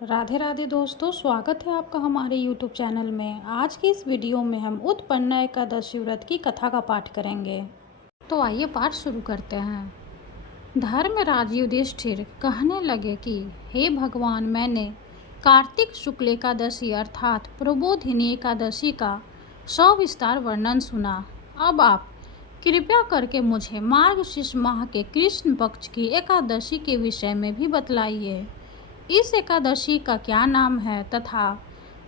राधे राधे दोस्तों, स्वागत है आपका हमारे YouTube चैनल में। आज की इस वीडियो में हम उत्पन्ना एकादशी व्रत की कथा का पाठ करेंगे। तो आइए पाठ शुरू करते हैं। धर्मराज युधिष्ठिर कहने लगे कि हे भगवान, मैंने कार्तिक शुक्ल एकादशी अर्थात प्रबोधिनी एकादशी का सविस्तार वर्णन सुना। अब आप कृपया करके मुझे मार्गशीर्ष माह के कृष्ण पक्ष की एकादशी के विषय में भी बतलाइए। इस एकादशी का क्या नाम है तथा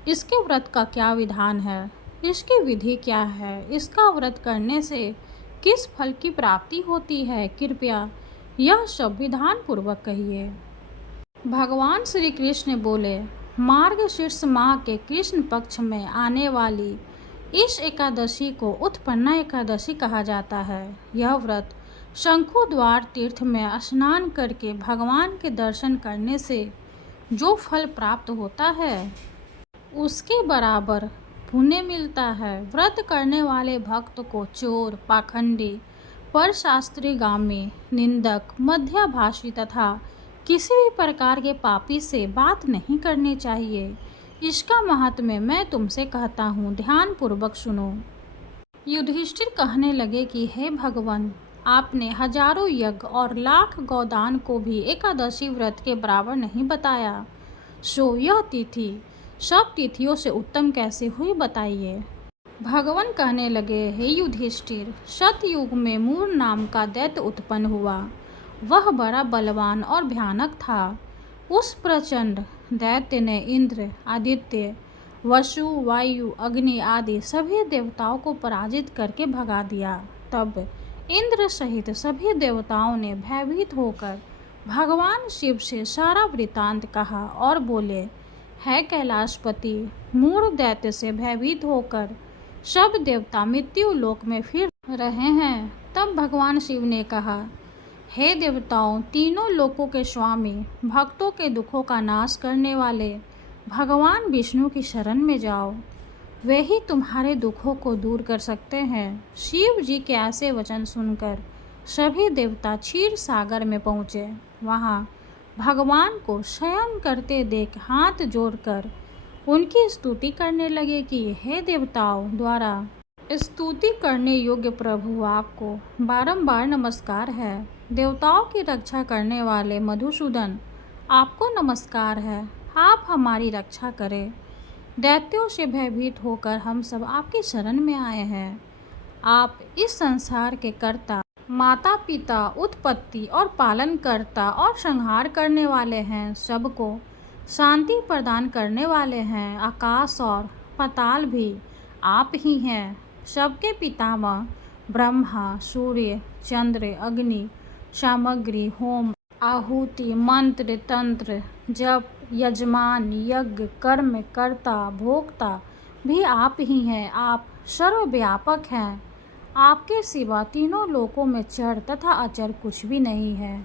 इसके व्रत का क्या विधान है, इसकी विधि क्या है, इसका व्रत करने से किस फल की प्राप्ति होती है, कृपया यह सब विधान पूर्वक कहिए। भगवान श्री कृष्ण बोले, मार्गशीर्ष माह के कृष्ण पक्ष में आने वाली इस एकादशी को उत्पन्ना एकादशी कहा जाता है। यह व्रत शंखुद्वार तीर्थ में स्नान करके भगवान के दर्शन करने से जो फल प्राप्त होता है उसके बराबर पुण्य मिलता है। व्रत करने वाले भक्त को चोर, पाखंडी, परशास्त्रीगामी, निंदक, मध्यभाषी तथा किसी भी प्रकार के पापी से बात नहीं करनी चाहिए। इसका महात्म्य मैं तुमसे कहता हूँ, ध्यान पूर्वक सुनो। युधिष्ठिर कहने लगे कि हे भगवान, आपने हजारों यज्ञ और लाख गौदान को भी एकादशी व्रत के बराबर नहीं बताया, सो यह तिथि सब तिथियों से उत्तम कैसे हुई, बताइए। भगवान कहने लगे, हे युधिष्ठिर, सतयुग में मूर नाम का दैत्य उत्पन्न हुआ। वह बड़ा बलवान और भयानक था। उस प्रचंड दैत्य ने इंद्र, आदित्य, वसु, वायु, अग्नि आदि सभी देवताओं को पराजित करके भगा दिया। तब इंद्र सहित सभी देवताओं ने भयभीत होकर भगवान शिव से सारा वृतांत कहा और बोले, है कैलाशपति, मूढ़ दैत्य से भयभीत होकर सब देवता मृत्यु लोक में फिर रहे हैं। तब भगवान शिव ने कहा, हे देवताओं, तीनों लोकों के स्वामी, भक्तों के दुखों का नाश करने वाले भगवान विष्णु की शरण में जाओ, वे ही तुम्हारे दुखों को दूर कर सकते हैं। शिव जी के ऐसे वचन सुनकर सभी देवता क्षीर सागर में पहुँचे। वहाँ भगवान को शयन करते देख हाथ जोड़कर उनकी स्तुति करने लगे कि हे देवताओं द्वारा स्तुति करने योग्य प्रभु, आपको बारंबार नमस्कार है। देवताओं की रक्षा करने वाले मधुसूदन, आपको नमस्कार है। आप हमारी रक्षा करें। दैत्यों से भयभीत होकर हम सब आपकी शरण में आए हैं। आप इस संसार के कर्ता, माता पिता, उत्पत्ति और पालन करता और संहार करने वाले हैं। सबको शांति प्रदान करने वाले हैं। आकाश और पाताल भी आप ही हैं। सबके पितामह ब्रह्मा, सूर्य, चंद्र, अग्नि, सामग्री, होम, आहुति, मंत्र, तंत्र, जप, यजमान, यज्ञ, कर्म, कर्ता, भोक्ता भी आप ही हैं। आप सर्वव्यापक हैं। आपके सिवा तीनों लोकों में चर तथा अचर कुछ भी नहीं है।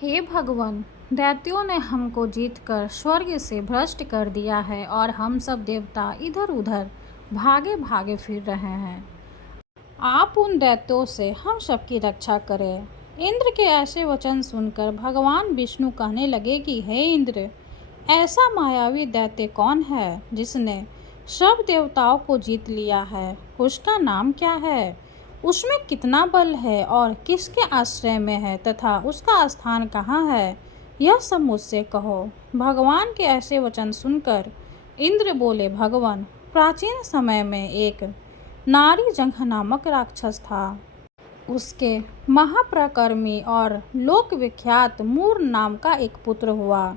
हे भगवान, दैत्यों ने हमको जीतकर स्वर्ग से भ्रष्ट कर दिया है और हम सब देवता इधर उधर भागे भागे फिर रहे हैं। आप उन दैत्यों से हम सबकी रक्षा करें। इंद्र के ऐसे वचन सुनकर भगवान विष्णु कहने लगे कि हे इंद्र, ऐसा मायावी दैत्य कौन है जिसने सब देवताओं को जीत लिया है? उसका नाम क्या है? उसमें कितना बल है और किसके आश्रय में है तथा उसका स्थान कहाँ है? यह सब मुझसे कहो। भगवान के ऐसे वचन सुनकर इंद्र बोले, भगवान, प्राचीन समय में एक नारी जंघ नामक राक्षस था। उसके महाप्रकर्मी और लोक विख्यात मूर नाम का एक पुत्र हुआ।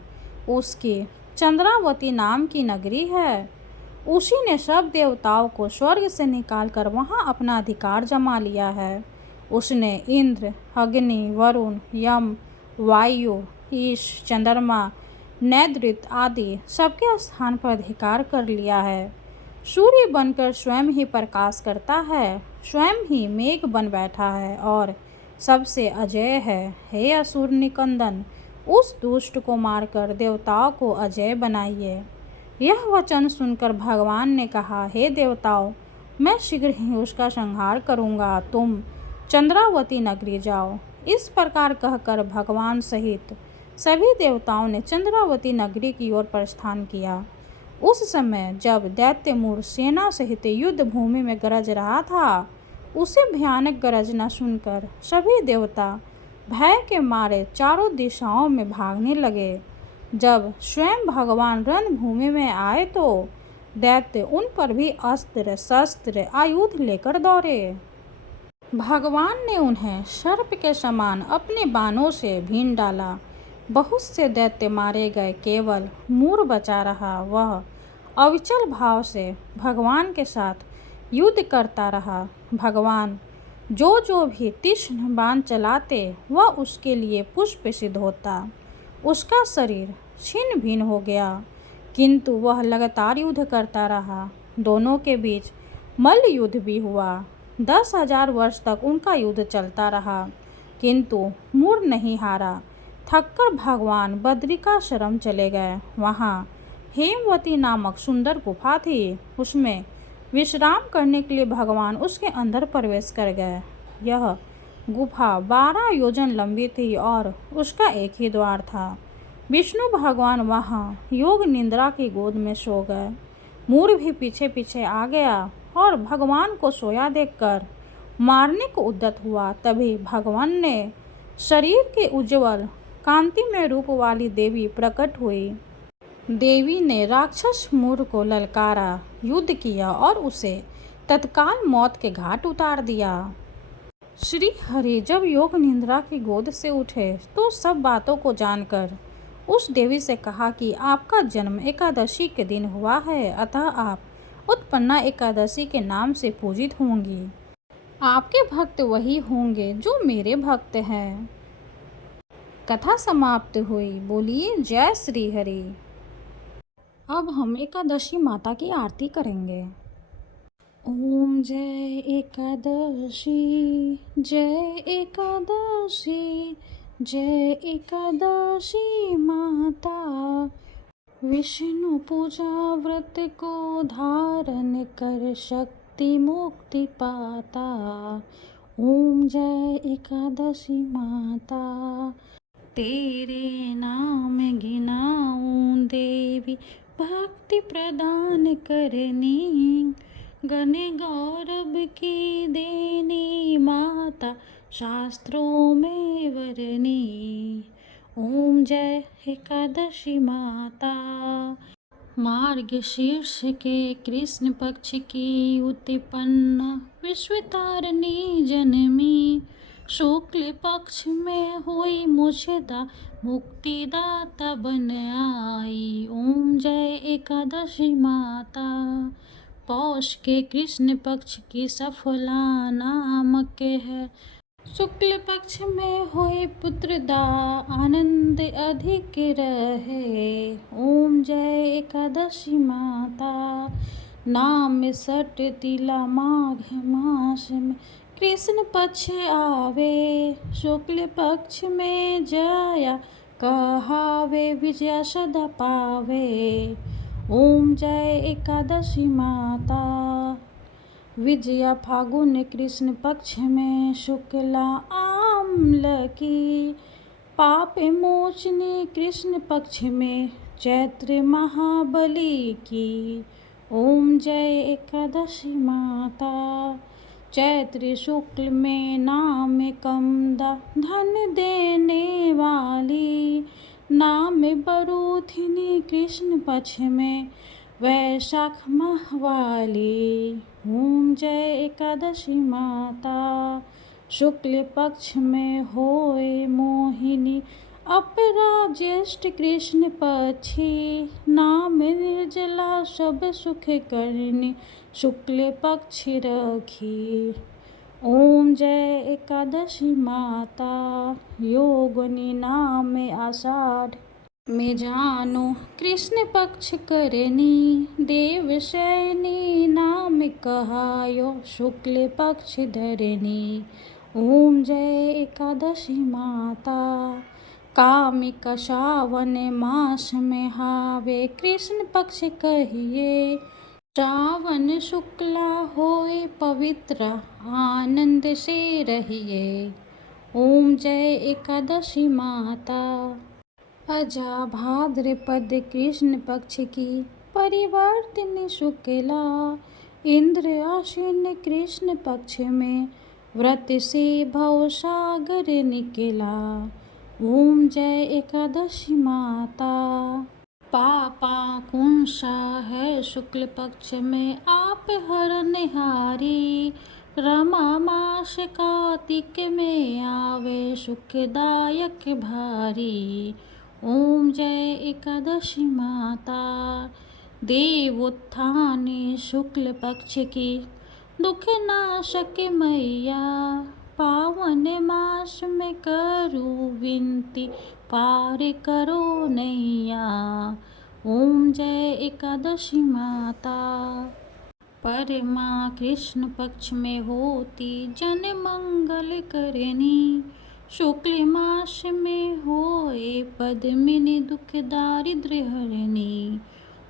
उसकी चंद्रावती नाम की नगरी है। उसी ने सब देवताओं को स्वर्ग से निकालकर वहां अपना अधिकार जमा लिया है। उसने इंद्र, अग्नि, वरुण, यम, वायु, ईश, चंद्रमा, नैऋत्य आदि सबके स्थान पर अधिकार कर लिया है। सूर्य बनकर स्वयं ही प्रकाश करता है, स्वयं ही मेघ बन बैठा है और सबसे अजय है। हे असुर निकंदन, उस दुष्ट को मारकर देवताओं को अजय बनाइए। यह वचन सुनकर भगवान ने कहा, हे देवताओं, मैं शीघ्र ही उसका संहार करूँगा। तुम चंद्रावती नगरी जाओ। इस प्रकार कहकर भगवान सहित सभी देवताओं ने चंद्रावती नगरी की ओर प्रस्थान किया। उस समय जब दैत्यमूर सेना सहित युद्ध भूमि में गरज रहा था, उसे भयानक गरजना सुनकर सभी देवता भय के मारे चारों दिशाओं में भागने लगे। जब स्वयं भगवान रणभूमि में आए तो दैत्य उन पर भी अस्त्र शस्त्र आयुध लेकर दौड़े। भगवान ने उन्हें सर्प के समान अपने बाणों से भीन डाला। बहुत से दैत्य मारे गए, केवल मूर बचा रहा। वह अविचल भाव से भगवान के साथ युद्ध करता रहा। भगवान जो भी तीक्ष्ण बाण चलाते वह उसके लिए पुष्प सिद्ध होता। उसका शरीर छिन्न भिन्न हो गया, किंतु वह लगातार युद्ध करता रहा। दोनों के बीच मल्ल युद्ध भी हुआ। 10,000 वर्ष तक उनका युद्ध चलता रहा, किंतु मूर नहीं हारा। थककर भगवान बद्रिकाश्रम चले गए। वहाँ हेमवती नामक सुंदर गुफा थी। उसमें विश्राम करने के लिए भगवान उसके अंदर प्रवेश कर गए। यह गुफा 12 योजन लंबी थी और उसका एक ही द्वार था। विष्णु भगवान वहाँ योग निद्रा की गोद में सो गए। मूर भी पीछे पीछे आ गया और भगवान को सोया देखकर मारने को उद्यत हुआ। तभी भगवान ने शरीर के उज्ज्वल कांतिमय रूप वाली देवी प्रकट हुई। देवी ने राक्षस मूर को ललकारा, युद्ध किया और उसे तत्काल मौत के घाट उतार दिया। श्री हरि जब योग निद्रा की गोद से उठे तो सब बातों को जानकर उस देवी से कहा कि आपका जन्म एकादशी के दिन हुआ है, अतः आप उत्पन्ना एकादशी के नाम से पूजित होंगी। आपके भक्त वही होंगे जो मेरे भक्त हैं। कथा समाप्त हुई। बोलिए जय श्री हरि। अब हम एकादशी माता की आरती करेंगे। ओम जय एकादशी, जय एकादशी, जय एकादशी माता। विष्णु पूजा व्रत को धारण कर शक्ति मुक्ति पाता। ओम जय एकादशी माता। तेरे नाम गिनाऊं देवी, भक्ति प्रदान करनी। गण गौरव की देनी माता, शास्त्रों में वरनी। ओम जय एकादशी माता। मार्गशीर्ष के कृष्ण पक्ष की उत्पन्न विश्वतारिणी जनमी। शुक्ल पक्ष में हुई मुझदा, मुक्तिदाता बन आई। ओम जय एकादशी माता। पौष के कृष्ण पक्ष की सफला नामक है। शुक्ल पक्ष में होए पुत्रदा, आनंद अधिक रहे। ओम जय एकादशी माता। नाम सट तिला माघ मास में कृष्ण पक्ष आवे। शुक्ल पक्ष में जया कहावे, विजया सदा पावे। ओम जय एकादशी माता। विजया फागुन कृष्ण पक्ष में शुक्ला आम्ल की। पाप मोचनी कृष्ण पक्ष में चैत्र महाबली की। ओम जय एकादशी माता। चैत्र शुक्ल में नाम कमदा, धन देने वाली। नाम बरूथिनी कृष्ण पक्ष में वैशाख माह वाली। ओम जय एकादशी माता। शुक्ल पक्ष में होए मोहिनी, अपरा ज्येष्ठ कृष्ण पक्षी। नाम निर्जला सब सुख करनी, शुक्ल पक्ष रखी। ओम जय एकादशी माता। योगिनी नाम आषाढ़ में जानो, कृष्ण पक्ष करनी। देवशयनी नाम कहायो, शुक्ल पक्ष धरनी। ओम जय एकादशी माता। कामिका सावन मास में हावे, कृष्ण पक्ष कहिए। श्रावण शुक्ला होए पवित्र, आनंद से रहिए। ओम जय एकादशी माता। अजा भाद्रपद कृष्ण पक्ष की परिवर्तिनी शुक्ला, इंद्र आश्विन कृष्ण पक्ष में व्रत से भवसागर निकला। ओम जय एकादशी माता। पापा कुंसा है शुक्ल पक्ष में आप हरनिहारी, रमा मास कार्तिक में आवे सुखदायक भारी। ओम जय एकादशी माता। देवोत्थान शुक्ल पक्ष की दुख नाशक मैया, पावन मास में करूं विनती पार करो नैया। ओम जय एकादशी माता। परमा कृष्ण पक्ष में होती जन मंगल करनी, शुक्ल मास में होए पद्मिनी दुख दारिद्र्य हरणी।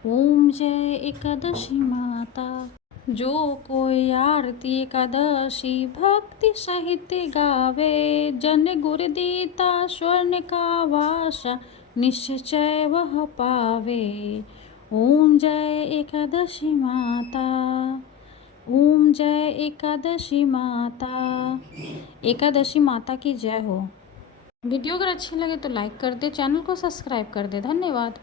ओम जय एकादशी माता। जो कोई आरती एकादशी भक्ति सहित गावे, जन गुर दीता स्वर्ण का वासा निश्चय वह पावे। ओम जय एकादशी माता। ओम जय एकादशी माता। एकादशी माता की जय हो। वीडियो अगर अच्छी लगे तो लाइक कर दे, चैनल को सब्सक्राइब कर दे। धन्यवाद।